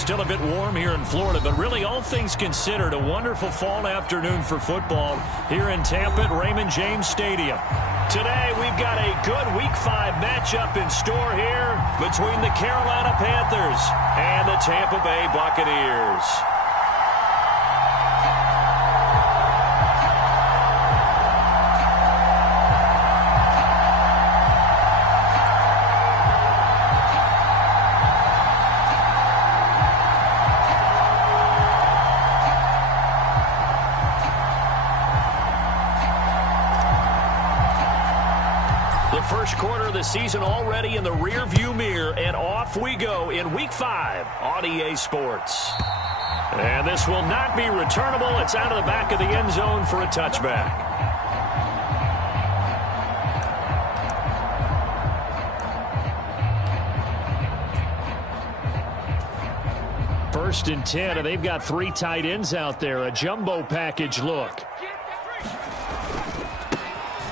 Still a bit warm here in Florida, but really all things considered, a wonderful fall afternoon for football here in Tampa at Raymond James Stadium. Today we've got a good Week 5 matchup in store here between the Carolina Panthers and the Tampa Bay Buccaneers. First quarter of the season already in the rearview mirror, and off we go in Week 5 on EA Sports. And this will not be returnable. It's out of the back of the end zone for a touchback. First and 10, and they've got 3 tight ends out there. A jumbo package look.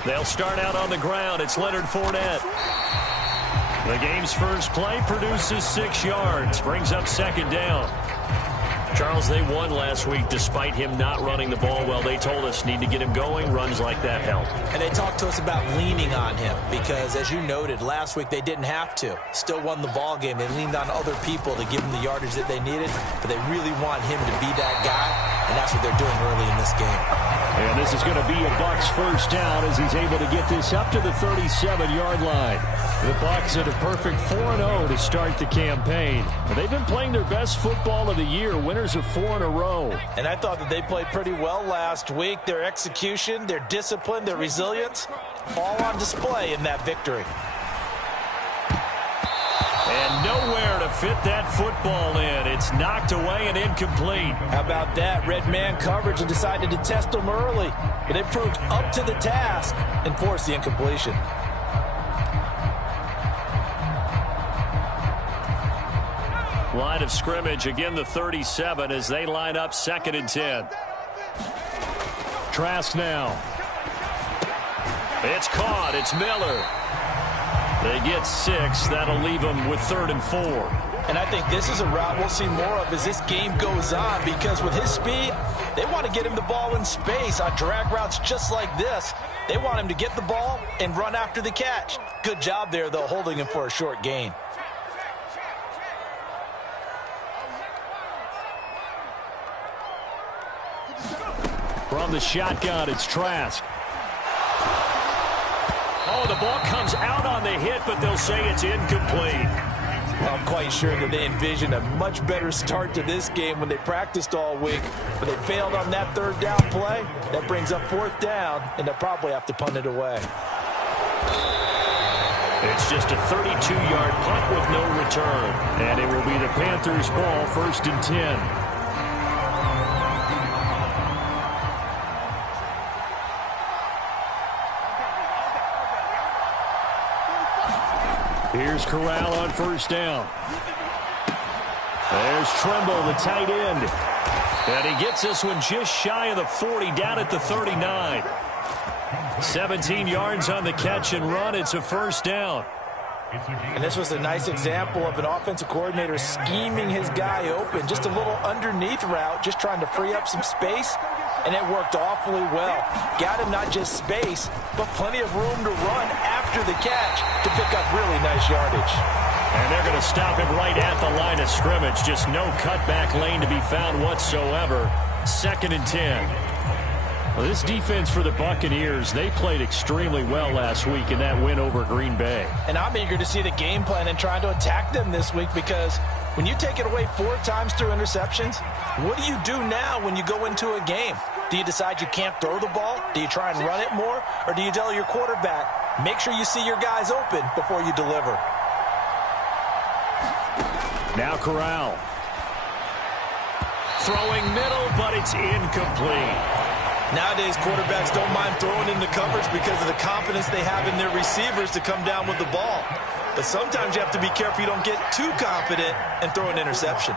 They'll start out on the ground. It's Leonard Fournette. The game's first play produces 6 yards. Brings up second down. Charles, they won last week despite him not running the ball well. They told us need to get him going. Runs like that help. And they talked to us about leaning on him because, as you noted, last week they didn't have to. Still won the ball game. They leaned on other people to give them the yardage that they needed, but they really want him to be that guy, and that's what they're doing early in this game. And this is going to be a Bucs first down as he's able to get this up to the 37-yard line. The Bucs at a perfect 4-0 to start the campaign. They've been playing their best football of the year, winners of 4 in a row. And I thought that they played pretty well last week. Their execution, their discipline, their resilience, all on display in that victory. And nowhere to fit that football in. It's knocked away and incomplete. How about that? Red man coverage and decided to test them early. But it proved up to the task and forced the incompletion. Line of scrimmage, again the 37 as they line up 2nd and 10. Trask now. It's caught. It's Miller. They get 6. That'll leave them with 3rd and 4. And I think this is a route we'll see more of as this game goes on, because with his speed, they want to get him the ball in space on drag routes just like this. They want him to get the ball and run after the catch. Good job there, though, holding him for a short gain. From the shotgun, it's Trask. Oh, the ball comes out on the hit, but they'll say it's incomplete. Well, I'm quite sure that they envisioned a much better start to this game when they practiced all week, but they failed on that 3rd down play. That brings up 4th down, and they'll probably have to punt it away. It's just a 32-yard punt with no return, and it will be the Panthers' ball, 1st and 10. Here's Corral on 1st down. There's Tremble, the tight end. And he gets this one just shy of the 40, down at the 39. 17 yards on the catch and run. It's a 1st down. And this was a nice example of an offensive coordinator scheming his guy open. Just a little underneath route, just trying to free up some space. And it worked awfully well. Got him not just space, but plenty of room to run after the catch to pick up really nice yardage. And they're going to stop him right at the line of scrimmage. Just no cutback lane to be found whatsoever. 2nd and 10. Well, this defense for the Buccaneers, they played extremely well last week in that win over Green Bay. And I'm eager to see the game plan and trying to attack them this week, because when you take it away 4 times through interceptions, what do you do now when you go into a game? Do you decide you can't throw the ball? Do you try and run it more? Or do you tell your quarterback, make sure you see your guys open before you deliver? Now Corral. Throwing middle, but it's incomplete. Nowadays, quarterbacks don't mind throwing into coverage because of the confidence they have in their receivers to come down with the ball. But sometimes you have to be careful you don't get too confident and throw an interception.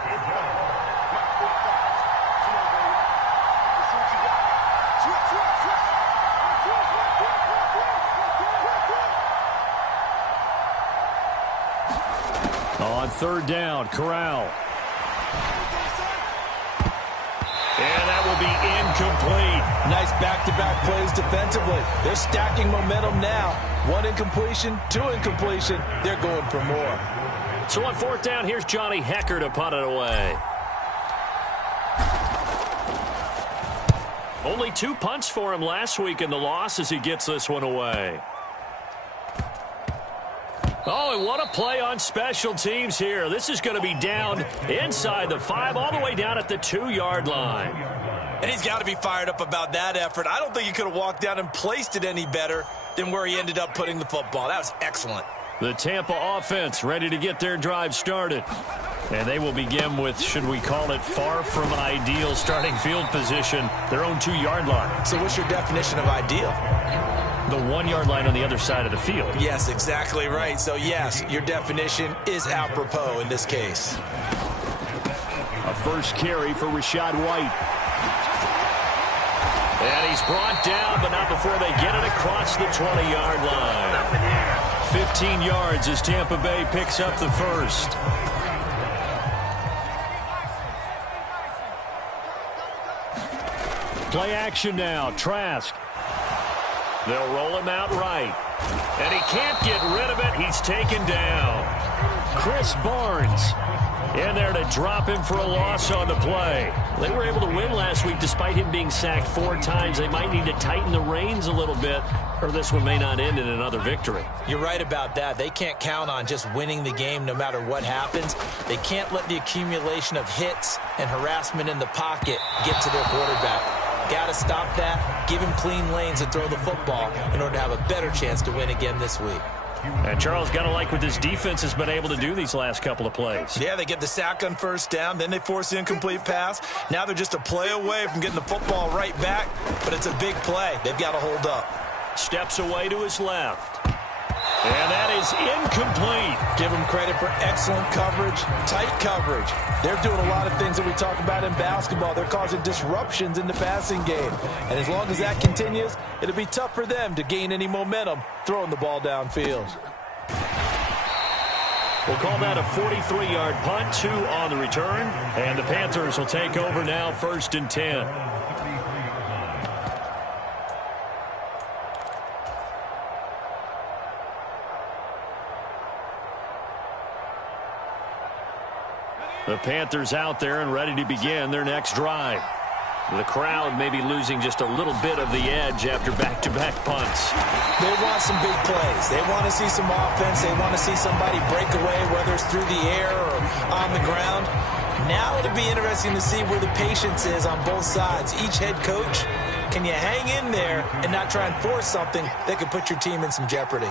On 3rd down, Corral. And that will be incomplete. Nice back-to-back plays defensively. They're stacking momentum now. 1 incompletion, 2 incompletion. They're going for more. So on 4th down, here's Johnny Hecker to punt it away. Only 2 punts for him last week in the loss as he gets this one away. Oh, and what a play on special teams here. This is going to be down inside the 5, all the way down at the 2-yard line. And he's got to be fired up about that effort. I don't think he could have walked down and placed it any better than where he ended up putting the football. That was excellent. The Tampa offense ready to get their drive started. And they will begin with, should we call it, far from ideal starting field position, their own 2-yard line. So what's your definition of ideal? The 1-yard line on the other side of the field. Yes, exactly right. So, yes, your definition is apropos in this case. A first carry for Rachaad White. And he's brought down, but not before they get it across the 20-yard line. 15 yards as Tampa Bay picks up the first. Play action now. Trask. They'll roll him out right. And he can't get rid of it. He's taken down. Chris Barnes in there to drop him for a loss on the play. They were able to win last week despite him being sacked 4 times. They might need to tighten the reins a little bit, or this one may not end in another victory. You're right about that. They can't count on just winning the game no matter what happens. They can't let the accumulation of hits and harassment in the pocket get to their quarterback. Got to stop that, give him clean lanes and throw the football in order to have a better chance to win again this week. And Charles, got to like what this defense has been able to do these last couple of plays. Yeah, they get the sack on 1st down, then they force the incomplete pass. Now they're just a play away from getting the football right back, but it's a big play. They've got to hold up. Steps away to his left. And that is incomplete. Give them credit for excellent coverage, tight coverage. They're doing a lot of things that we talk about in basketball. They're causing disruptions in the passing game. And as long as that continues, it'll be tough for them to gain any momentum throwing the ball downfield. We'll call that a 43-yard punt, 2 on the return. And the Panthers will take over now, 1st and 10. The Panthers out there and ready to begin their next drive. The crowd may be losing just a little bit of the edge after back-to-back punts. They want some big plays. They want to see some offense. They want to see somebody break away, whether it's through the air or on the ground. Now it'll be interesting to see where the patience is on both sides. Each head coach, can you hang in there and not try and force something that could put your team in some jeopardy?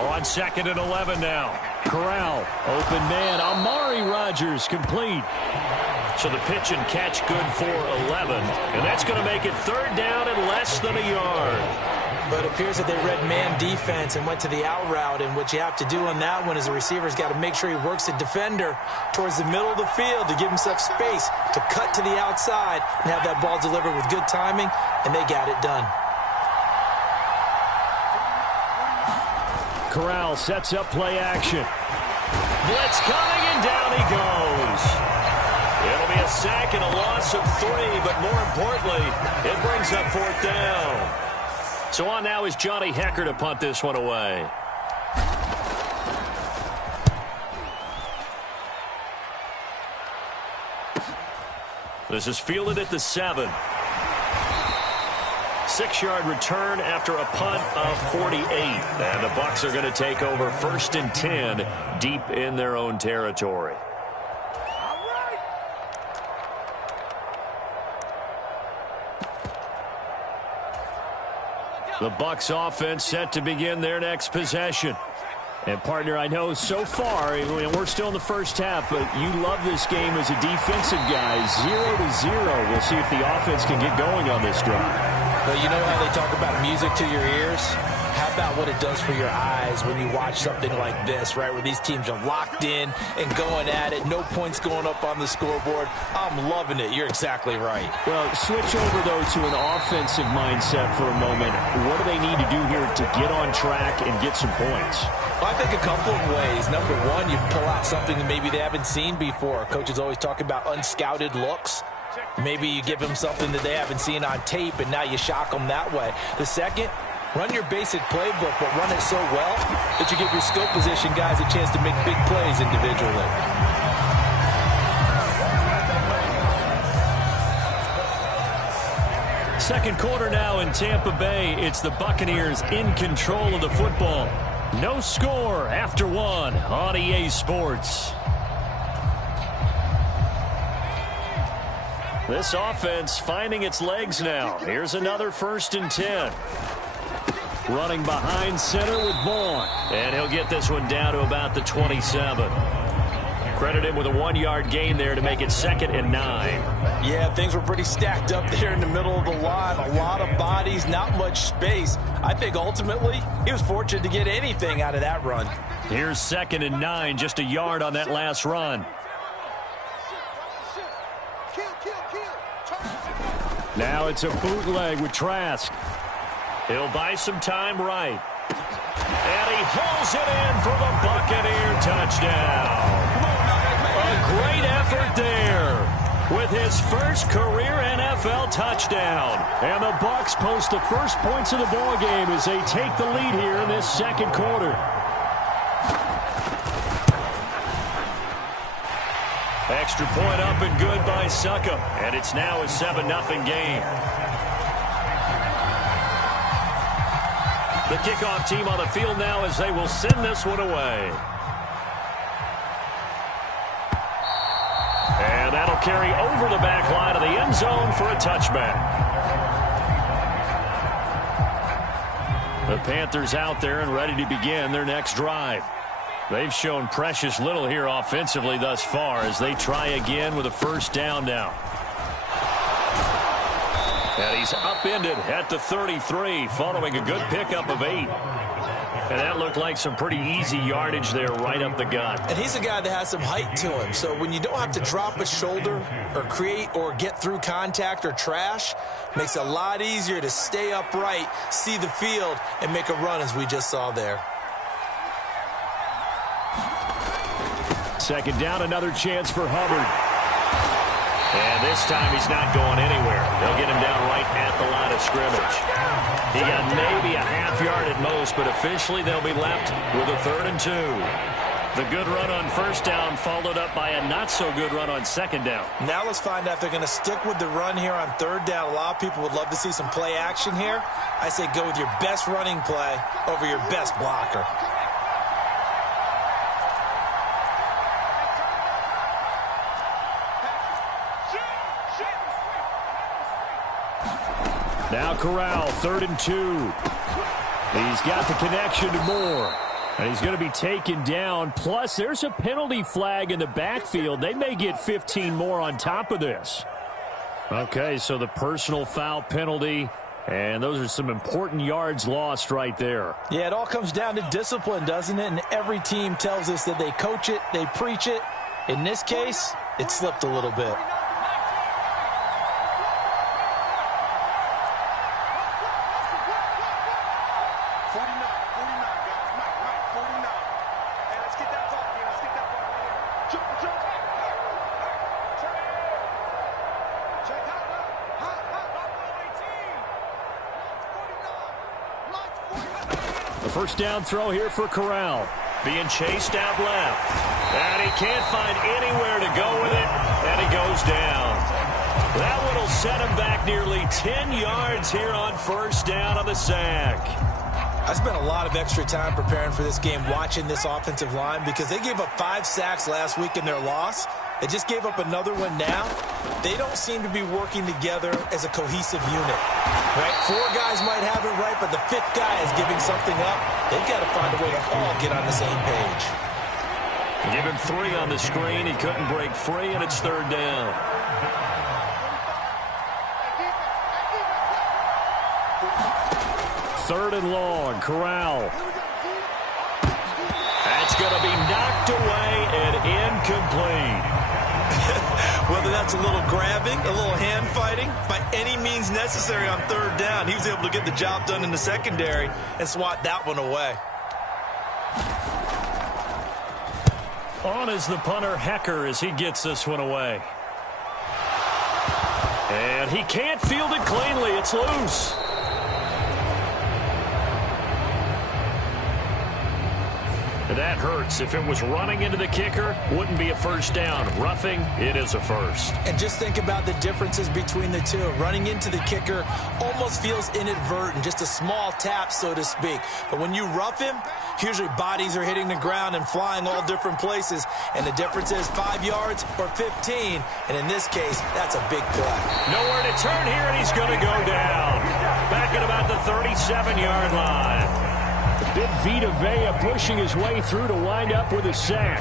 On 2nd and 11 now. Corral, open man. Amari Rodgers complete. So the pitch and catch good for 11. And that's going to make it 3rd down and less than a yard. But it appears that they read man defense and went to the out route. And what you have to do on that one is the receiver's got to make sure he works the defender towards the middle of the field to give himself space to cut to the outside and have that ball delivered with good timing. And they got it done. Corral sets up play action. Blitz coming, and down he goes. It'll be a sack and a loss of 3, but more importantly, it brings up 4th down. So on now is Johnny Hecker to punt this one away. This is fielded at the 7. 6-yard return after a punt of 48. And the Bucs are going to take over 1st and 10 deep in their own territory. The Bucs offense set to begin their next possession. And, partner, I know so far, we're still in the first half, but you love this game as a defensive guy. 0-0. We'll see if the offense can get going on this drive. But you know how they talk about music to your ears? How about what it does for your eyes when you watch something like this, right, where these teams are locked in and going at it, no points going up on the scoreboard. I'm loving it. You're exactly right. Well, switch over, though, to an offensive mindset for a moment. What do they need to do here to get on track and get some points? Well, I think a couple of ways. Number one, you pull out something that maybe they haven't seen before. Coaches always talk about unscouted looks. Maybe you give them something that they haven't seen on tape, and now you shock them that way. The second, run your basic playbook, but run it so well that you give your skill position guys a chance to make big plays individually. Second quarter now in Tampa Bay. It's the Buccaneers in control of the football. No score after one on EA Sports. This offense finding its legs now. Here's another 1st and 10. Running behind center with Vaughn. And he'll get this one down to about the 27. Credit him with a 1-yard gain there to make it 2nd and 9. Yeah, things were pretty stacked up there in the middle of the line. A lot of bodies, not much space. I think ultimately he was fortunate to get anything out of that run. Here's 2nd and 9, just a yard on that last run. Now it's a bootleg with Trask. He'll buy some time right. And he hauls it in for the Buccaneer touchdown. A great effort there with his first career NFL touchdown. And the Bucs post the first points of the ball game as they take the lead here in this second quarter. Extra point up and good by Succop. And it's now a 7-0 game. The kickoff team on the field now as they will send this one away. And that'll carry over the back line of the end zone for a touchback. The Panthers out there and ready to begin their next drive. They've shown precious little here offensively thus far as they try again with a 1st down now. And he's upended at the 33 following a good pickup of 8. And that looked like some pretty easy yardage there right up the gut. And he's a guy that has some height to him. So when you don't have to drop a shoulder or create or get through contact or trash, makes it a lot easier to stay upright, see the field, and make a run as we just saw there. 2nd down, another chance for Hubbard. And this time he's not going anywhere. They'll get him down right at the line of scrimmage. He got maybe a half yard at most, but officially they'll be left with a 3rd and 2. The good run on 1st down followed up by a not-so-good run on 2nd down. Now let's find out if they're going to stick with the run here on 3rd down. A lot of people would love to see some play action here. I say go with your best running play over your best blocker. Now Corral, 3rd and 2. He's got the connection to Moore. And he's going to be taken down. Plus, there's a penalty flag in the backfield. They may get 15 more on top of this. Okay, so the personal foul penalty. And those are some important yards lost right there. Yeah, it all comes down to discipline, doesn't it? And every team tells us that they coach it, they preach it. In this case, it slipped a little bit. First down throw here for Corral. Being chased out left. And he can't find anywhere to go with it. And he goes down. That one will set him back nearly 10 yards here on 1st down on the sack. I spent a lot of extra time preparing for this game watching this offensive line because they gave up 5 sacks last week in their loss. They just gave up another one now. They don't seem to be working together as a cohesive unit. Right? 4 guys might have it right, but the 5th guy is giving something up. They've got to find a way to all get on the same page. Give him 3 on the screen. He couldn't break free, and it's 3rd down. Third and long, Corral. That's going to be knocked away and incomplete. Whether that's a little grabbing, a little hand fighting, by any means necessary on third down, he was able to get the job done in the secondary and swat that one away. On is the punter, Hecker, as he gets this one away. And he can't field it cleanly. It's loose. That hurts. If it was running into the kicker, wouldn't be a first down. Roughing, it is a first. And just think about the differences between the two. Running into the kicker almost feels inadvertent, just a small tap, so to speak. But when you rough him, usually bodies are hitting the ground and flying all different places. And the difference is 5 yards or 15. And in this case, that's a big play. Nowhere to turn here, and he's going to go down. Back at about the 37-yard line. Big Vita Vea pushing his way through to wind up with a sack.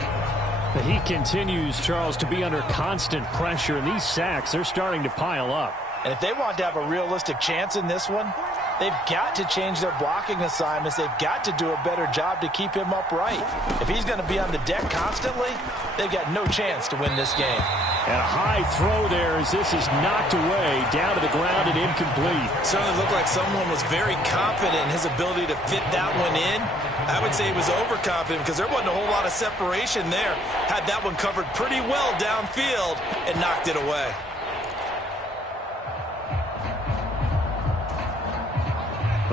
But he continues, Charles, to be under constant pressure, and these sacks, they're starting to pile up. And if they want to have a realistic chance in this one, they've got to change their blocking assignments. They've got to do a better job to keep him upright. If he's going to be on the deck constantly, they've got no chance to win this game. And a high throw there as this is knocked away, down to the ground and incomplete. Certainly looked like someone was very confident in his ability to fit that one in. I would say he was overconfident because there wasn't a whole lot of separation there. Had that one covered pretty well downfield and knocked it away.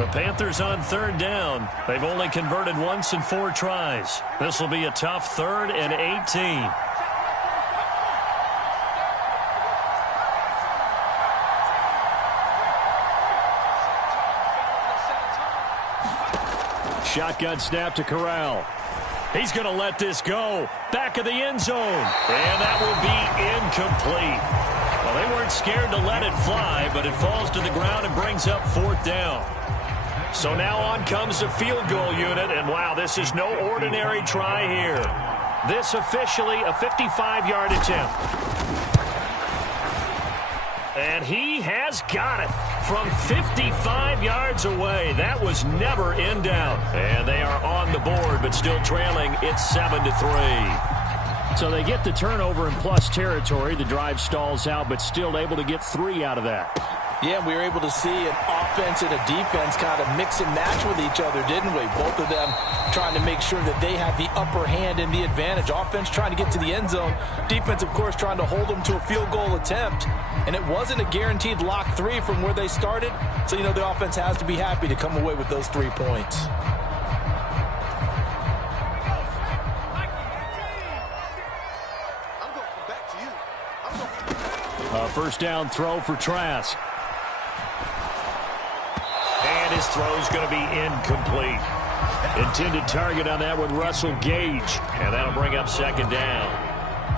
The Panthers on third down. They've only converted once in 4 tries. This will be a tough 3rd and 18. Shotgun snap to Corral. He's going to let this go. Back of the end zone. And that will be incomplete. Well, they weren't scared to let it fly, but it falls to the ground and brings up 4th down. So now on comes the field goal unit, and wow, this is no ordinary try here. This officially a 55-yard attempt. And he has got it from 55 yards away. That was never in doubt. And they are on the board, but still trailing. It's 7-3. So they get the turnover in plus territory. The drive stalls out, but still able to get 3 out of that. Yeah, we were able to see an offense and a defense kind of mix and match with each other, didn't we? Both of them trying to make sure that they have the upper hand and the advantage. Offense trying to get to the end zone. Defense, of course, trying to hold them to a field goal attempt. And it wasn't a guaranteed lock 3 from where they started. So, you know, the offense has to be happy to come away with those 3 points. A first down throw for Trask. And his throw's going to be incomplete. Intended target on that one, Russell Gage. And that'll bring up 2nd down.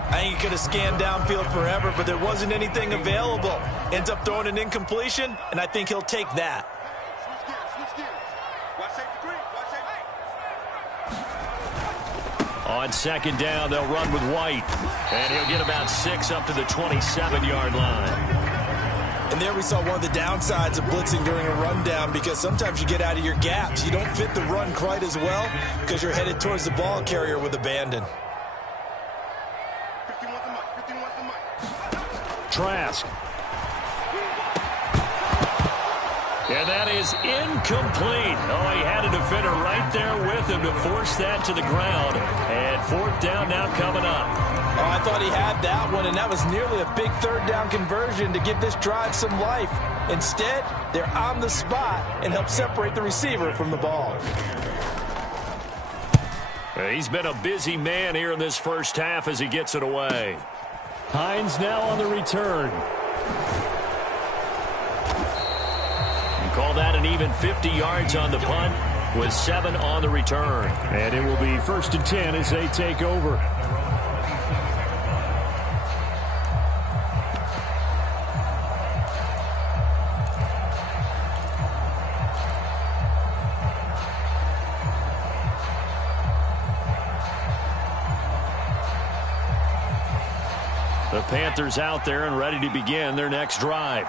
I think he could have scanned downfield forever, but there wasn't anything available. Ends up throwing an incompletion, and I think he'll take that. On 2nd down, they'll run with White. And he'll get about 6 up to the 27-yard line. And there we saw one of the downsides of blitzing during a rundown, because sometimes you get out of your gaps. You don't fit the run quite as well because you're headed towards the ball carrier with abandon. Trask. And that is incomplete. Oh, he had a defender right there with him to force that to the ground. And 4th down now coming up. Oh, I thought he had that one, and that was nearly a big 3rd down conversion to give this drive some life. Instead, they're on the spot and help separate the receiver from the ball. He's been a busy man here in this first half as he gets it away. Hines now on the return. Call that an even 50 yards on the punt with 7 on the return. And it will be 1st and 10 as they take over. The Panthers out there and ready to begin their next drive.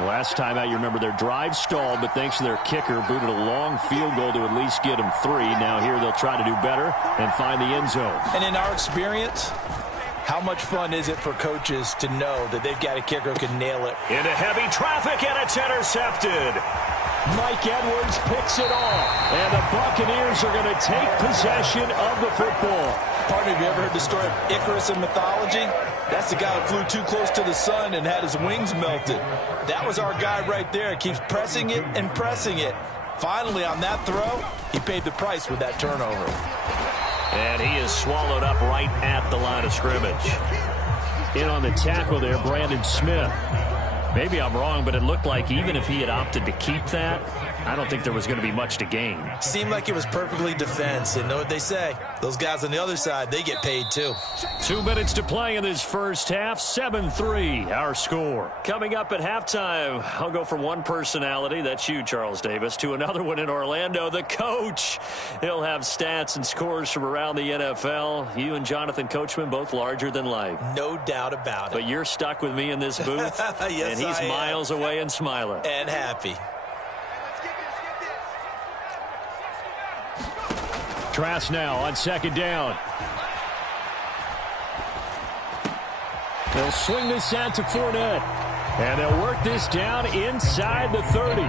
Last time out, you remember their drive stalled, but thanks to their kicker, booted a long field goal to at least get them 3. Now here they'll try to do better and find the end zone. And in our experience, how much fun is it for coaches to know that they've got a kicker who can nail it? Into heavy traffic, and it's intercepted. Mike Edwards picks it off, and the Buccaneers are going to take possession of the football. Partner, have you ever heard the story of Icarus in mythology? That's the guy who flew too close to the sun and had his wings melted. That was our guy right there. Keeps pressing it and pressing it. Finally, on that throw, he paid the price with that turnover. And he is swallowed up right at the line of scrimmage. In on the tackle there, Brandon Smith. Maybe I'm wrong, but it looked like even if he had opted to keep that, I don't think there was going to be much to gain. Seemed like it was perfectly defense. And know what they say? Those guys on the other side, they get paid too. 2 minutes to play in this first half. 7-3, our score. Coming up at halftime, I'll go from one personality, that's you, Charles Davis, to another one in Orlando, the coach. He'll have stats and scores from around the NFL. You and Jonathan Coachman, both larger than life. No doubt about it. But you're stuck with me in this booth, yes, and he's miles away and smiling. And happy. Trask now on second down. They'll swing this out to Fournette. And they'll work this down inside the 30.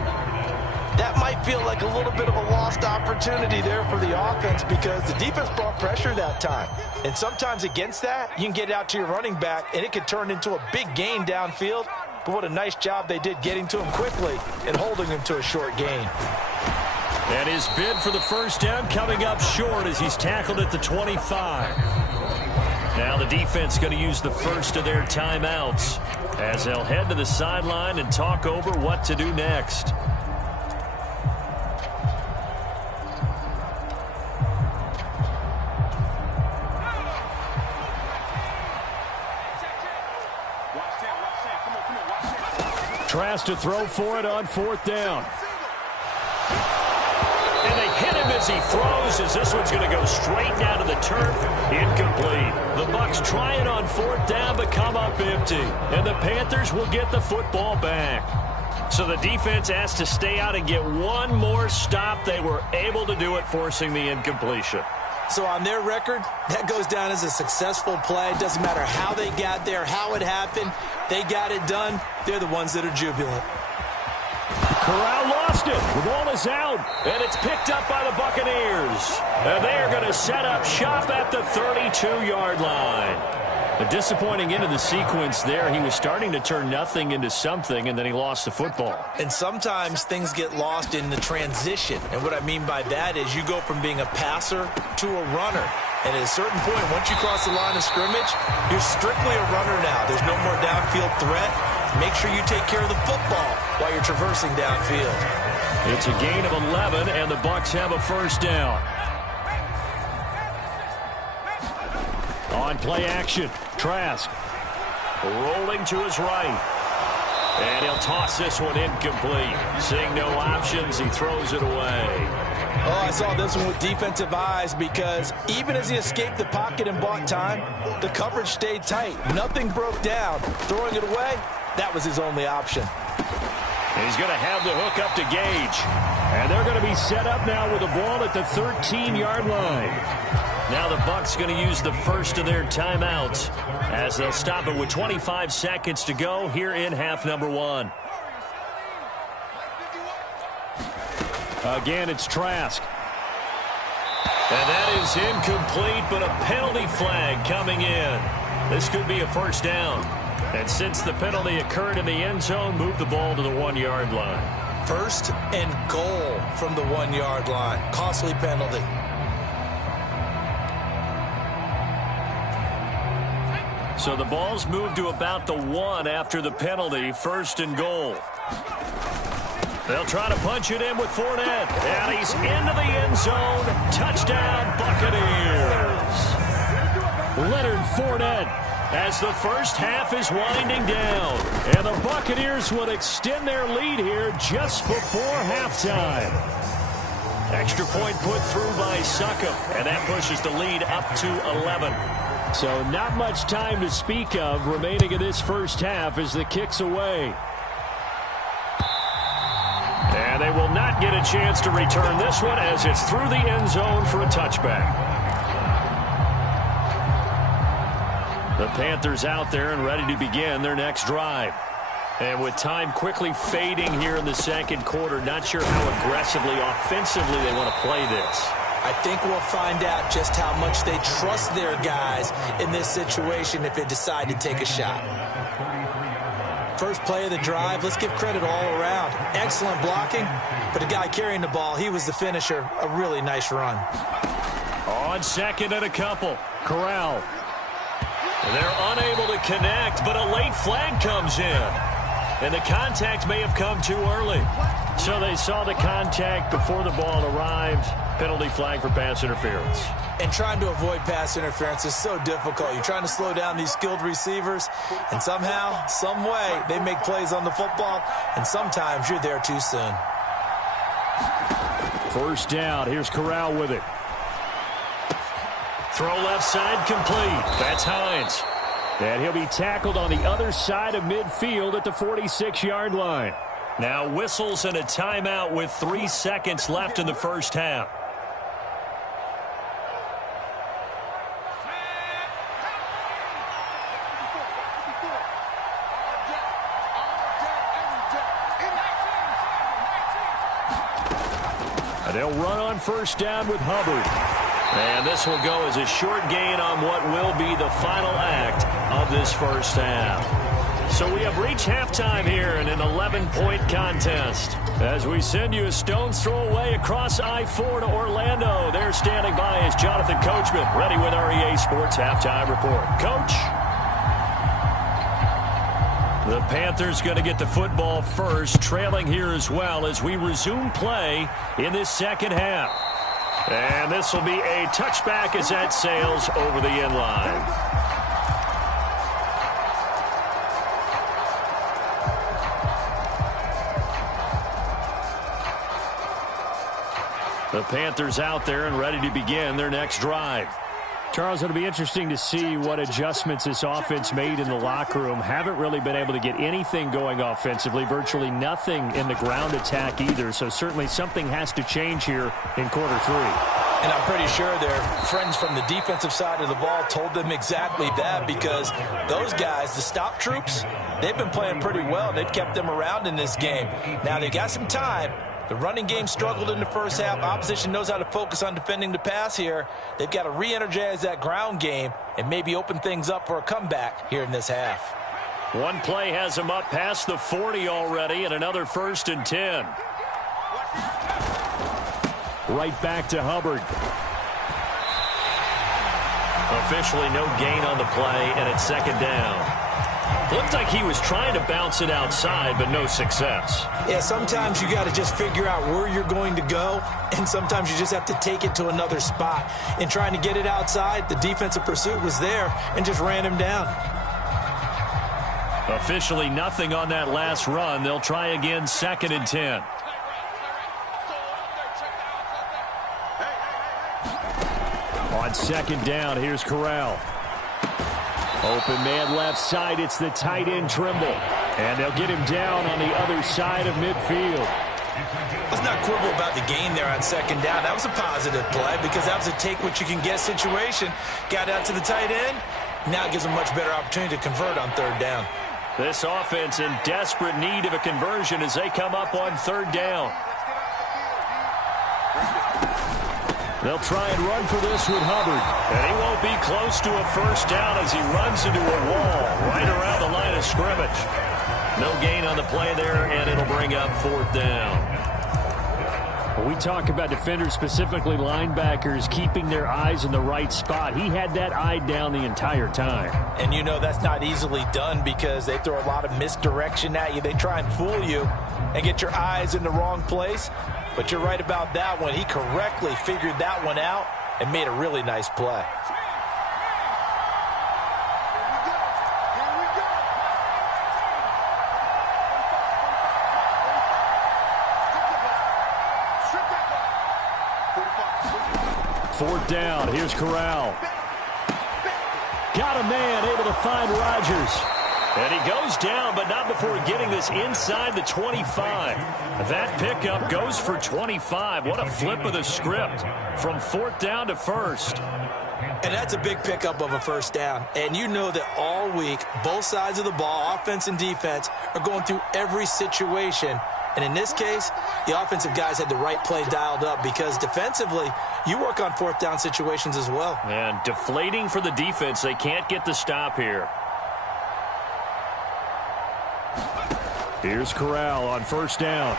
That might feel like a little bit of a lost opportunity there for the offense because the defense brought pressure that time. And sometimes against that, you can get it out to your running back, and it could turn into a big gain downfield. But what a nice job they did getting to him quickly and holding him to a short gain. And his bid for the first down coming up short as he's tackled at the 25. Now the defense going to use the first of their timeouts as they'll head to the sideline and talk over what to do next. Trask to throw for it on fourth down. And they hit him as he throws, as this one's going to go straight down to the turf. Incomplete. The Bucs try it on fourth down, but come up empty. And the Panthers will get the football back. So the defense has to stay out and get one more stop. They were able to do it, forcing the incompletion. So on their record, that goes down as a successful play. It doesn't matter how they got there, how it happened. They got it done. They're the ones that are jubilant. Corral lost it. The ball is out, and it's picked up by the Buccaneers. And they're going to set up shop at the 32-yard line. A disappointing end of the sequence there. He was starting to turn nothing into something, and then he lost the football. And sometimes things get lost in the transition. And what I mean by that is you go from being a passer to a runner. And at a certain point, once you cross the line of scrimmage, you're strictly a runner now. There's no more downfield threat. Make sure you take care of the football while you're traversing downfield. It's a gain of 11, and the Bucs have a first down. On play action, Trask rolling to his right. And he'll toss this one incomplete. Seeing no options, he throws it away. Oh, I saw this one with defensive eyes because even as he escaped the pocket and bought time, the coverage stayed tight. Nothing broke down. Throwing it away, that was his only option. And he's going to have the hook up to Gage. And they're going to be set up now with the ball at the 13-yard line. Now the Bucs going to use the first of their timeouts as they'll stop it with 25 seconds to go here in half number one. Again, it's Trask. And that is incomplete, but a penalty flag coming in. This could be a first down. And since the penalty occurred in the end zone, move the ball to the 1-yard line. First and goal from the 1-yard line. Costly penalty. So the ball's moved to about the 1 after the penalty. First and goal. They'll try to punch it in with Fournette. And he's into the end zone. Touchdown, Buccaneers. Leonard Fournette as the first half is winding down. And the Buccaneers will extend their lead here just before halftime. Extra point put through by Succop. And that pushes the lead up to 11. So not much time to speak of remaining in this first half as the kick's away. And they will not get a chance to return this one as it's through the end zone for a touchback. The Panthers out there and ready to begin their next drive. And with time quickly fading here in the second quarter, not sure how aggressively, offensively they want to play this. I think we'll find out just how much they trust their guys in this situation if they decide to take a shot. First play of the drive, let's give credit all around. Excellent blocking, but the guy carrying the ball, he was the finisher. A really nice run. On second and a couple, Corral. They're unable to connect, but a late flag comes in. And the contact may have come too early. So they saw the contact before the ball arrived. Penalty flag for pass interference. And trying to avoid pass interference is so difficult. You're trying to slow down these skilled receivers, and somehow, some way, they make plays on the football, and sometimes you're there too soon. First down. Here's Corral with it. Throw left side complete. That's Hines. And he'll be tackled on the other side of midfield at the 46-yard line. Now whistles and a timeout with 3 seconds left in the first half. And they'll run on first down with Hubbard. And this will go as a short gain on what will be the final act of this first half. So we have reached halftime here in an 11-point contest. As we send you a stone's throw away across I-4 to Orlando. There standing by is Jonathan Coachman, ready with our EA Sports Halftime Report. Coach? The Panthers going to get the football first, trailing here as well as we resume play in this second half. And this will be a touchback as that sails over the end line. The Panthers out there and ready to begin their next drive. Charles, it'll be interesting to see what adjustments this offense made in the locker room. Haven't really been able to get anything going offensively, virtually nothing in the ground attack either. So certainly something has to change here in quarter three. And I'm pretty sure their friends from the defensive side of the ball told them exactly that, because those guys, the stop troops, they've been playing pretty well. They've kept them around in this game. Now they got some time. The running game struggled in the first half. Opposition knows how to focus on defending the pass here. They've got to re-energize that ground game and maybe open things up for a comeback here in this half. One play has them up past the 40 already, and another 1st and 10. Right back to Hubbard. Officially no gain on the play, and it's second down. Looked like he was trying to bounce it outside, but no success. Yeah, sometimes you got to just figure out where you're going to go, and sometimes you just have to take it to another spot. In trying to get it outside, the defensive pursuit was there and just ran him down. Officially nothing on that last run. They'll try again, 2nd and 10. On second down, here's Corral. Open man left side. It's the tight end Trimble. And they'll get him down on the other side of midfield. Let's not quibble about the gain there on second down. That was a positive play because that was a take-what-you-can-get situation. Got out to the tight end. Now it gives them a much better opportunity to convert on third down. This offense in desperate need of a conversion as they come up on third down. They'll try and run for this with Hubbard. And he won't be close to a first down as he runs into a wall right around the line of scrimmage. No gain on the play there, and it'll bring up 4th down. When we talk about defenders, specifically linebackers, keeping their eyes in the right spot, he had that eye down the entire time. And you know that's not easily done because they throw a lot of misdirection at you. They try and fool you and get your eyes in the wrong place. But you're right about that one. He correctly figured that one out and made a really nice play. Fourth down. Here's Corral. Got a man able to find Rodgers. And he goes down, but not before getting this inside the 25. That pickup goes for 25. What a flip of the script from 4th down to 1st. And that's a big pickup of a 1st down. And you know that all week, both sides of the ball, offense and defense, are going through every situation. And in this case, the offensive guys had the right play dialed up because defensively, you work on 4th down situations as well. And deflating for the defense. They can't get the stop here. Here's Corral on 1st down.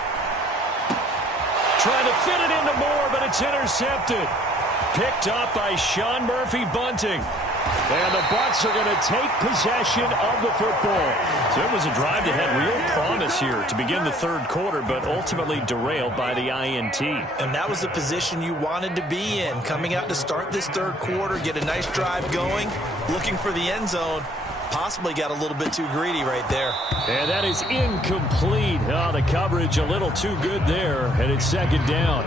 Trying to fit it into Moore, but it's intercepted. Picked up by Sean Murphy-Bunting. And the Bucs are going to take possession of the football. So it was a drive that had real promise here to begin the 3rd quarter, but ultimately derailed by the INT. And that was the position you wanted to be in, coming out to start this 3rd quarter, get a nice drive going, looking for the end zone. Possibly got a little bit too greedy right there. And that is incomplete. Oh, the coverage a little too good there, and it's 2nd down.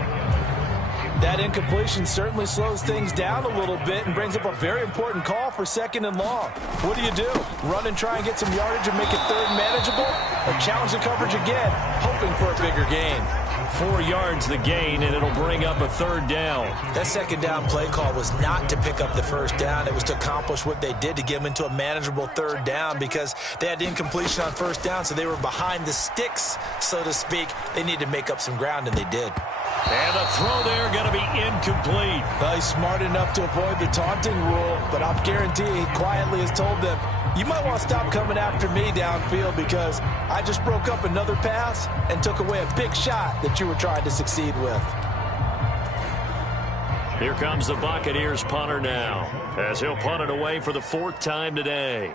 That incompletion certainly slows things down a little bit and brings up a very important call for 2nd and long. What do? Run and try and get some yardage and make it 3rd manageable? Or challenge the coverage again, hoping for a bigger gain? 4 yards the gain, and it'll bring up a 3rd down. That 2nd down play call was not to pick up the 1st down. It was to accomplish what they did to get them into a manageable 3rd down because they had incompletion on 1st down, so they were behind the sticks, so to speak. They needed to make up some ground, and they did. And the throw there going to be incomplete. Well, he's smart enough to avoid the taunting rule, but I'll guarantee he quietly has told them, you might want to stop coming after me downfield because I just broke up another pass and took away a big shot that you were trying to succeed with. Here comes the Buccaneers punter now, as he'll punt it away for the 4th time today.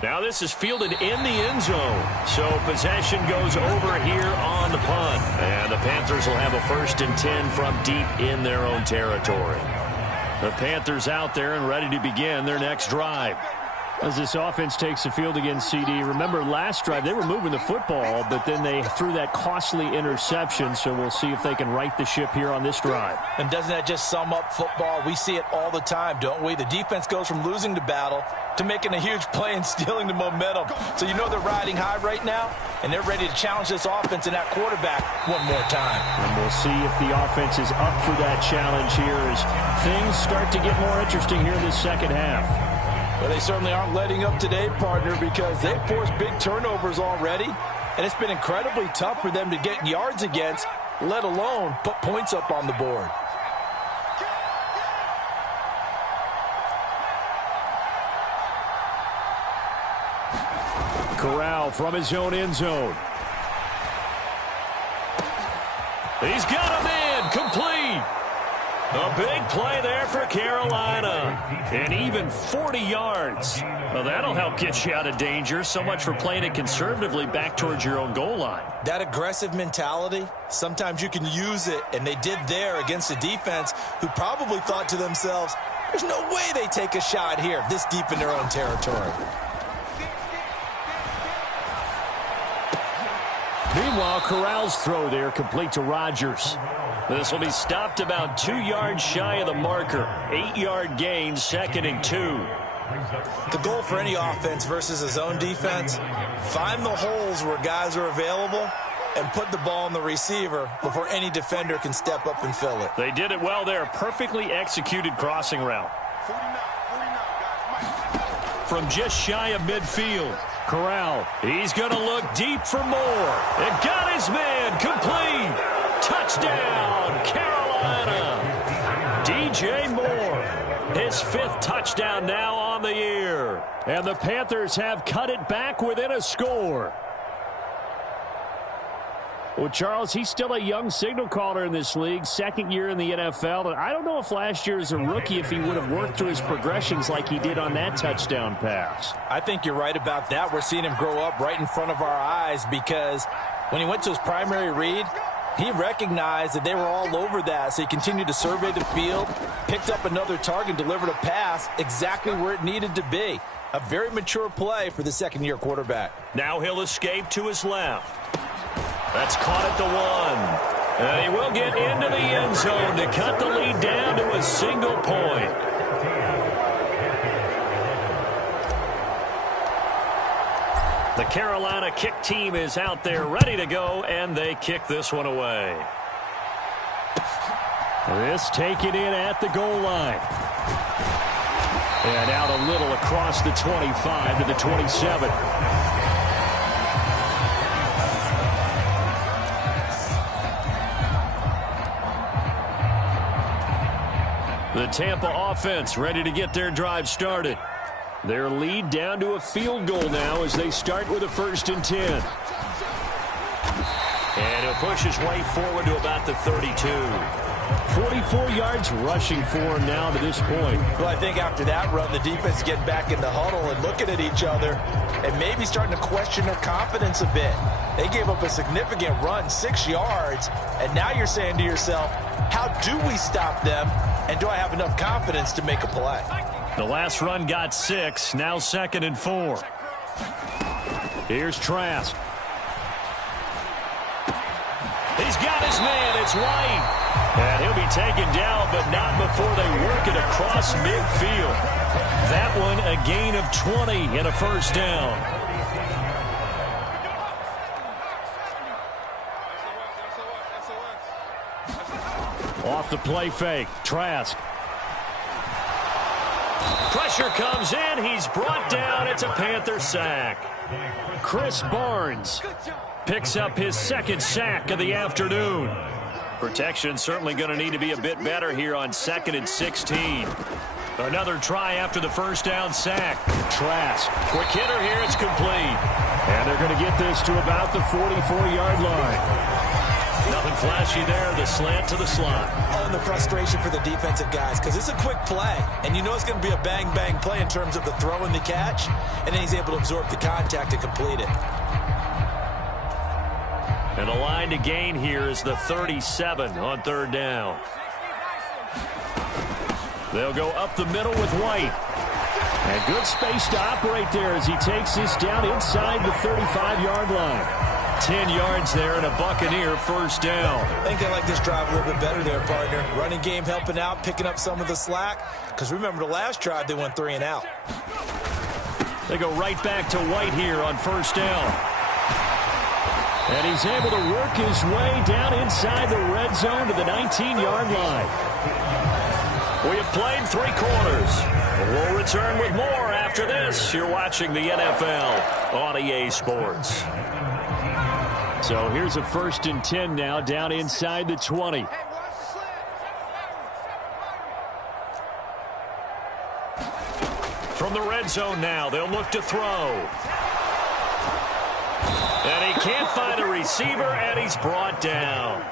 Now this is fielded in the end zone. So possession goes over here on the punt. And the Panthers will have a 1st and 10 from deep in their own territory. The Panthers out there and ready to begin their next drive. As this offense takes the field against CD, remember last drive they were moving the football, but then they threw that costly interception, so we'll see if they can right the ship here on this drive. And doesn't that just sum up football? We see it all the time, don't we? The defense goes from losing the battle to making a huge play and stealing the momentum. So you know they're riding high right now, and they're ready to challenge this offense and that quarterback one more time. And we'll see if the offense is up for that challenge here as things start to get more interesting here in this 2nd half. Well, they certainly aren't letting up today, partner, because they've forced big turnovers already, and it's been incredibly tough for them to get yards against, let alone put points up on the board. Corral from his own end zone. He's got him in, complete. A big play there for Carolina. And even 40 yards. Well, that'll help get you out of danger. So much for playing it conservatively back towards your own goal line. That aggressive mentality, sometimes you can use it, and they did there against a defense who probably thought to themselves, there's no way they take a shot here this deep in their own territory. Meanwhile, Corral's throw there complete to Rodgers. This will be stopped about 2 yards shy of the marker. 8-yard gain, 2nd and 2. The goal for any offense versus a zone defense, find the holes where guys are available and put the ball on the receiver before any defender can step up and fill it. They did it well there. Perfectly executed crossing route. From just shy of midfield. Corral, he's going to look deep for more. And got his man, complete. Touchdown, Carolina. DJ Moore, his 5th touchdown now on the year. And the Panthers have cut it back within a score. Well, Charles, he's still a young signal caller in this league, 2nd year in the NFL. And I don't know if last year as a rookie if he would have worked through his progressions like he did on that touchdown pass. I think you're right about that. We're seeing him grow up right in front of our eyes because when he went to his primary read, he recognized that they were all over that, so he continued to survey the field, picked up another target, delivered a pass exactly where it needed to be. A very mature play for the 2nd-year quarterback. Now he'll escape to his left. That's caught at the 1. And he will get into the end zone to cut the lead down to a single point. The Carolina kick team is out there ready to go, and they kick this one away. This taken in at the goal line. And out a little across the 25 to the 27. The Tampa offense ready to get their drive started. Their lead down to a field goal now as they start with a 1st and 10. And he'll push his way forward to about the 32. 44 yards rushing for him now to this point. Well, I think after that run, the defense is getting back in the huddle and looking at each other and maybe starting to question their confidence a bit. They gave up a significant run, 6 yards, and now you're saying to yourself, how do we stop them, and do I have enough confidence to make a play? The last run got 6, now 2nd and 4. Here's Trask. He's got his man, it's White. And he'll be taken down, but not before they work it across midfield. That one a gain of 20 and a 1st down. Off the play fake, Trask. Pressure comes in, he's brought down, it's a Panther sack. Chris Barnes picks up his 2nd sack of the afternoon. Protection certainly going to need to be a bit better here on 2nd and 16. Another try after the 1st down sack. Trask. Quick hitter here, it's complete. And they're going to get this to about the 44-yard line. Nothing flashy there, the slant to the slot. Oh, and the frustration for the defensive guys, because it's a quick play. And you know it's going to be a bang-bang play in terms of the throw and the catch. And then he's able to absorb the contact and complete it. And the line to gain here is the 37 on 3rd down. They'll go up the middle with White. And good space to operate there as he takes this down inside the 35-yard line. 10 yards there and a Buccaneer 1st down. I think they like this drive a little bit better there, partner. Running game helping out, picking up some of the slack. Because remember the last drive, they went 3 and out. They go right back to White here on 1st down. And he's able to work his way down inside the red zone to the 19-yard line. We have played 3 quarters. We'll return with more after this. You're watching the NFL on EA Sports. So here's a 1st and 10 now down inside the 20. From the red zone now, they'll look to throw. And he can't find a receiver, and he's brought down.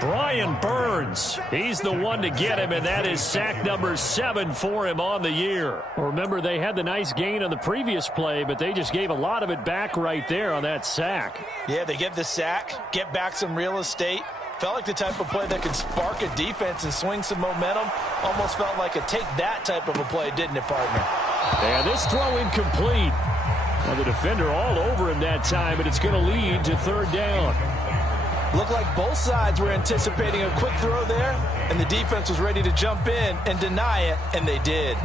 Brian Burns, he's the one to get him, and that is sack number 7 for him on the year. Remember, they had the nice gain on the previous play, but they just gave a lot of it back right there on that sack. Yeah, they get the sack, get back some real estate. Felt like the type of play that could spark a defense and swing some momentum. Almost felt like a take-that type of a play, didn't it, partner? And this throw incomplete. Well, the defender all over him that time, but it's going to lead to 3rd down. Looked like both sides were anticipating a quick throw there, and the defense was ready to jump in and deny it, and they did.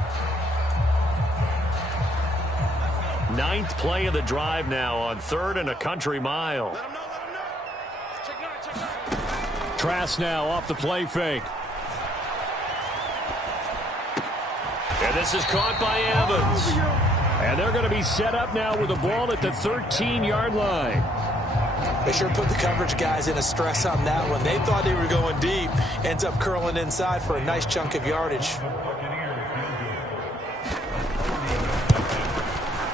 9th play of the drive now on 3rd and a country mile. Trask now off the play fake. And this is caught by Evans. And they're going to be set up now with the ball at the 13-yard line. They sure put the coverage guys in a stress on that one. They thought they were going deep. Ends up curling inside for a nice chunk of yardage.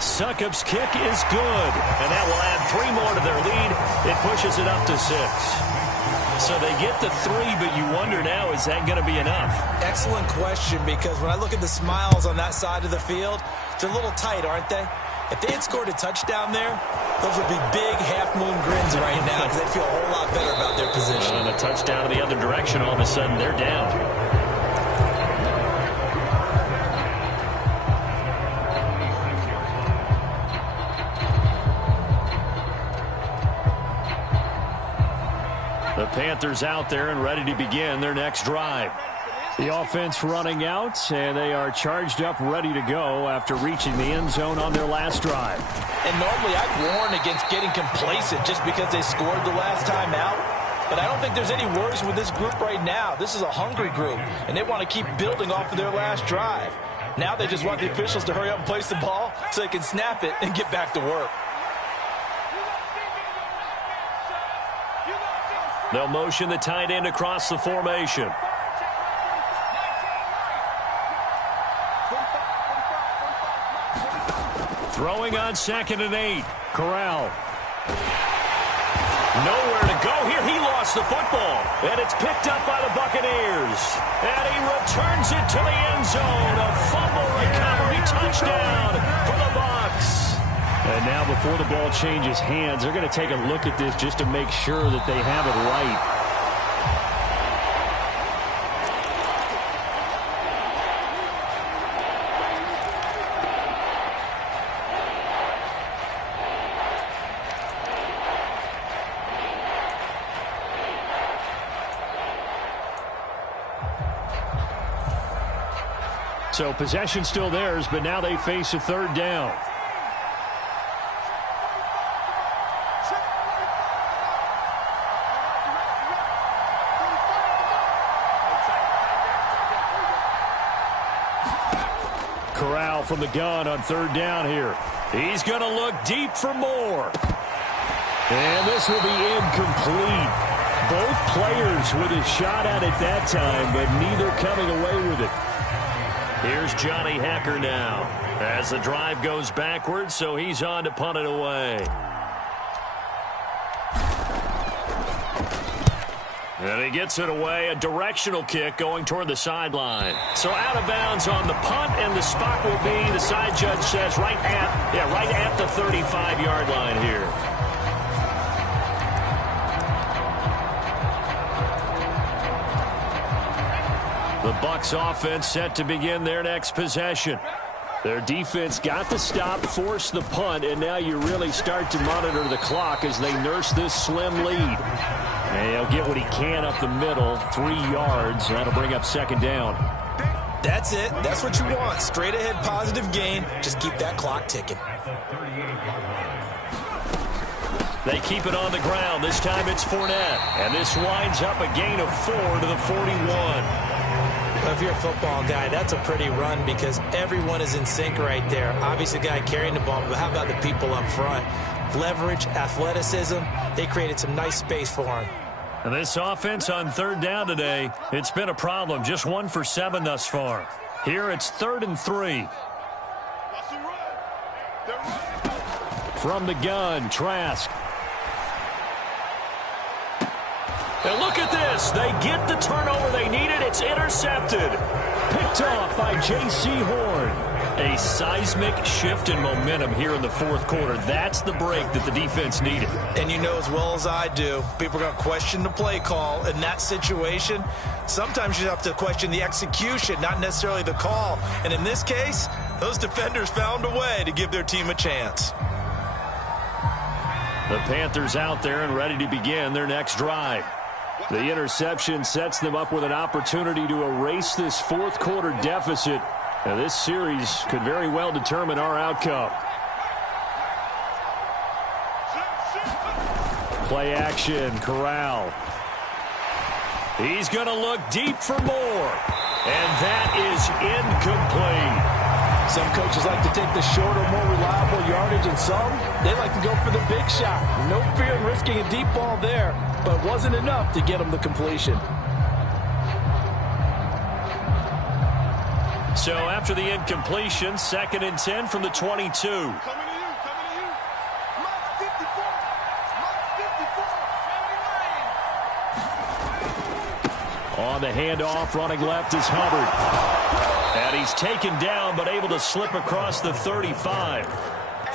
Succop's kick is good. And that will add 3 more to their lead. It pushes it up to 6. So they get the 3, but you wonder now, is that going to be enough? Excellent question, because when I look at the smiles on that side of the field, they're a little tight, aren't they? If they had scored a touchdown there, those would be big half-moon grins right now because they'd feel a whole lot better about their position. And a touchdown in the other direction, all of a sudden they're down. The Panthers out there and ready to begin their next drive. The offense running out, and they are charged up, ready to go after reaching the end zone on their last drive. And normally I'd warn against getting complacent just because they scored the last time out. But I don't think there's any worries with this group right now. This is a hungry group, and they want to keep building off of their last drive. Now they just want the officials to hurry up and place the ball so they can snap it and get back to work. They'll motion the tight end across the formation. Throwing on 2nd and 8. Corral. Nowhere to go here. He lost the football. And it's picked up by the Buccaneers. And he returns it to the end zone. A fumble recovery touchdown for the Bucs. And now before the ball changes hands, they're going to take a look at this just to make sure that they have it right. So possession still theirs, but now they face a 3rd down. Corral from the gun on 3rd down here. He's going to look deep for more. And this will be incomplete. Both players with a shot at it that time, but neither coming away with it. Here's Johnny Hacker now as the drive goes backwards, so he's on to punt it away. And he gets it away, a directional kick going toward the sideline. So out of bounds on the punt, and the spot will be, the side judge says, right at the 35-yard line here. The Bucs offense set to begin their next possession. Their defense got the stop, forced the punt, and now you really start to monitor the clock as they nurse this slim lead. And he'll get what he can up the middle, 3 yards. That'll bring up 2nd down. That's it. That's what you want. Straight ahead positive gain. Just keep that clock ticking. They keep it on the ground. This time it's Fournette. And this winds up a gain of 4 to the 41. If you're a football guy, that's a pretty run because everyone is in sync right there. Obviously, the guy carrying the ball, but how about the people up front? Leverage, athleticism, they created some nice space for him. And this offense on 3rd down today, it's been a problem. Just 1 for 7 thus far. Here it's 3rd and 3. From the gun, Trask. And look at this. They get the turnover they needed. It's intercepted. Picked off by J.C. Horn. A seismic shift in momentum here in the 4th quarter. That's the break that the defense needed. And you know as well as I do, people are going to question the play call. In that situation, sometimes you have to question the execution, not necessarily the call. And in this case, those defenders found a way to give their team a chance. The Panthers out there and ready to begin their next drive. The interception sets them up with an opportunity to erase this 4th quarter deficit. Now, this series could very well determine our outcome. Play action, Corral. He's going to look deep for more. And that is incomplete. Some coaches like to take the shorter, more reliable yardage, and some, they like to go for the big shot. No fear in risking a deep ball there, but wasn't enough to get them the completion. So after the incompletion, 2nd and 10 from the 22. On the handoff, running left is Hubbard. And he's taken down, but able to slip across the 35.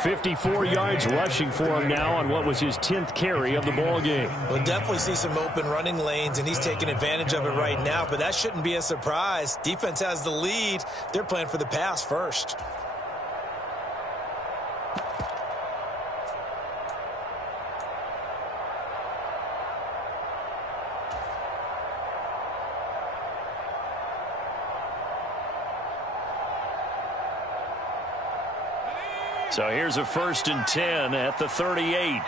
54 yards rushing for him now on what was his 10th carry of the ball game. We'll definitely see some open running lanes, and he's taking advantage of it right now, but that shouldn't be a surprise. Defense has the lead. They're playing for the pass first. So here's a 1st and 10 at the 38.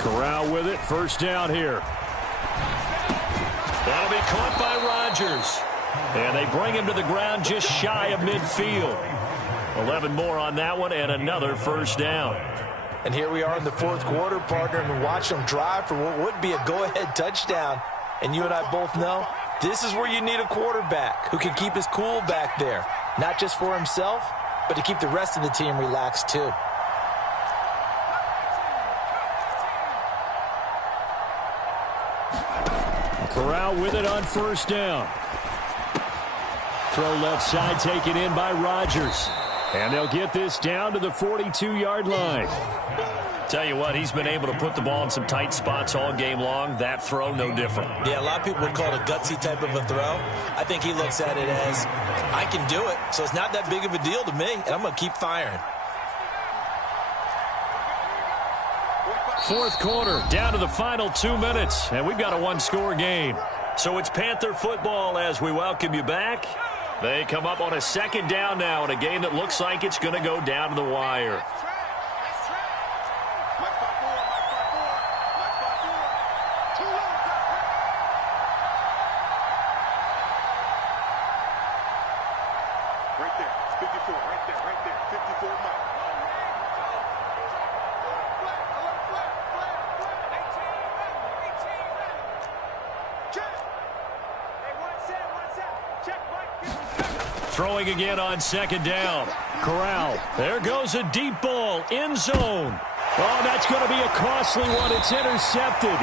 Corral with it. 1st down here. That'll be caught by Rodgers. And they bring him to the ground just shy of midfield. 11 more on that one and another 1st down. And here we are in the 4th quarter, partner, and watch them drive for what would be a go-ahead touchdown. And you and I both know this is where you need a quarterback who can keep his cool back there. Not just for himself, but to keep the rest of the team relaxed too. Corral with it on 1st down. Throw left side taken in by Rodgers. And they'll get this down to the 42-yard line. Tell you what, he's been able to put the ball in some tight spots all game long. That throw, no different. Yeah, a lot of people would call it a gutsy type of a throw. I think he looks at it as, I can do it, so it's not that big of a deal to me, and I'm going to keep firing. 4th quarter, down to the final 2 minutes, and we've got a one-score game. So it's Panther football as we welcome you back. They come up on a 2nd down now in a game that looks like it's going to go down to the wire. Throwing again on 2nd down. Corral. There goes a deep ball. End zone. Oh, that's going to be a costly one. It's intercepted.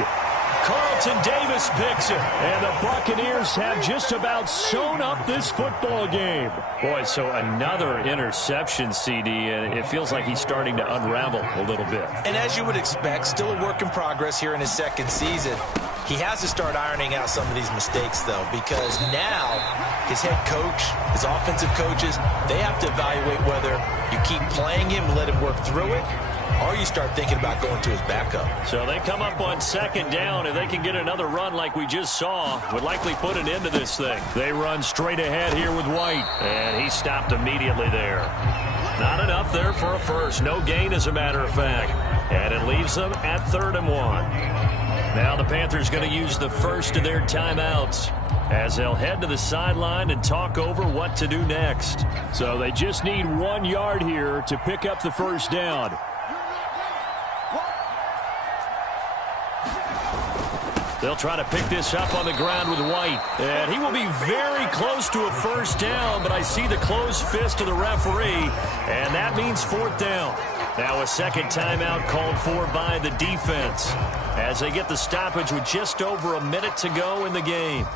Carlton Davis picks it. And the Buccaneers have just about sewn up this football game. Boy, so another interception, CD, and it feels like he's starting to unravel a little bit. And as you would expect, still a work in progress here in his 2nd season. He has to start ironing out some of these mistakes, though, because now his head coach, his offensive coaches, they have to evaluate whether you keep playing him and let him work through it, or you start thinking about going to his backup. So they come up on 2nd down. If they can get another run like we just saw, would likely put an end to this thing. They run straight ahead here with White, and he stopped immediately there. Not enough there for a first. No gain, as a matter of fact. And it leaves them at 3rd and 1. Now the Panthers going to use the first of their timeouts as they'll head to the sideline and talk over what to do next. So they just need 1 yard here to pick up the 1st down. They'll try to pick this up on the ground with White. And he will be very close to a 1st down, but I see the closed fist of the referee, and that means 4th down. Now a 2nd timeout called for by the defense as they get the stoppage with just over a minute to go in the game.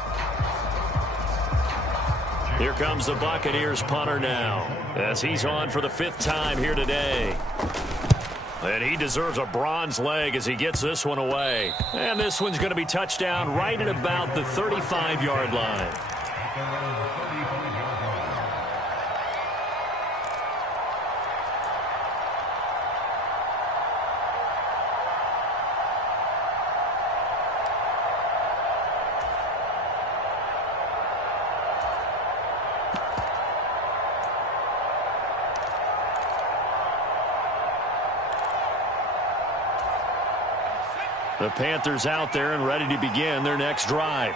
Here comes the Buccaneers punter now as he's on for the 5th time here today. And he deserves a bronze leg as he gets this one away. And this one's going to be touchdown right at about the 35-yard line. The Panthers out there and ready to begin their next drive.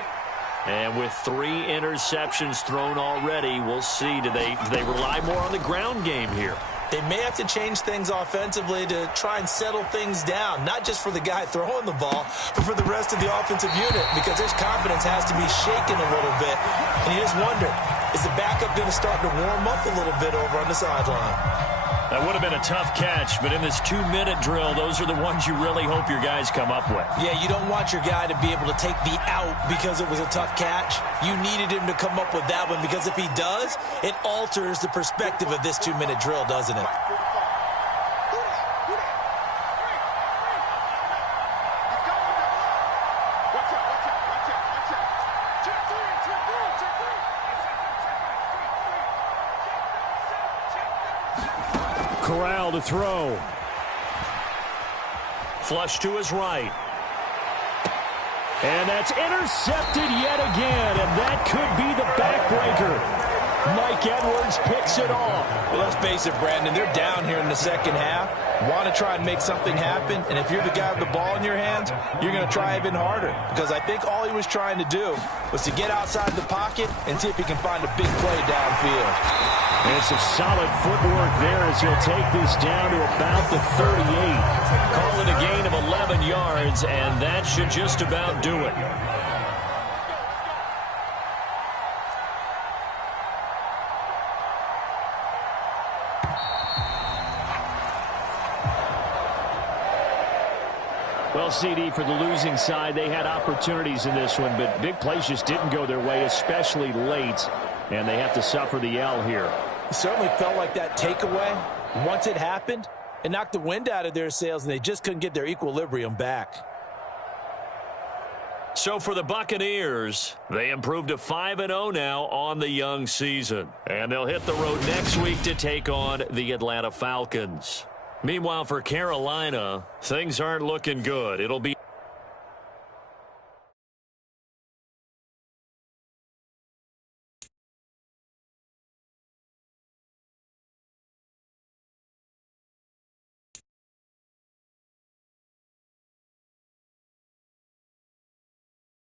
And with 3 interceptions thrown already, we'll see. Do they rely more on the ground game here? They may have to change things offensively to try and settle things down, not just for the guy throwing the ball, but for the rest of the offensive unit, because his confidence has to be shaken a little bit. And you just wonder, is the backup going to start to warm up a little bit over on the sideline? That would have been a tough catch, but in this 2-minute drill, those are the ones you really hope your guys come up with. Yeah, you don't want your guy to be able to take the out because it was a tough catch. You needed him to come up with that one, because if he does, it alters the perspective of this 2-minute drill, doesn't it? Corral to throw. Flush to his right. And that's intercepted yet again, and that could be the backbreaker. Mike Edwards picks it off. Well, let's face it, Brandon, they're down here in the second half. Want to try and make something happen, and if you're the guy with the ball in your hands, you're going to try even harder, because I think all he was trying to do was to get outside the pocket and see if he can find a big play downfield. And some solid footwork there as he'll take this down to about the 38. Call it a gain of 11 yards, and that should just about do it. Well, CD, for the losing side, they had opportunities in this one, but big plays just didn't go their way, especially late, and they have to suffer the L here. It certainly felt like that takeaway, once it happened, it knocked the wind out of their sails, and they just couldn't get their equilibrium back. So for the Buccaneers, they improved to 5-0 now on the young season. And they'll hit the road next week to take on the Atlanta Falcons. Meanwhile, for Carolina, things aren't looking good. It'll be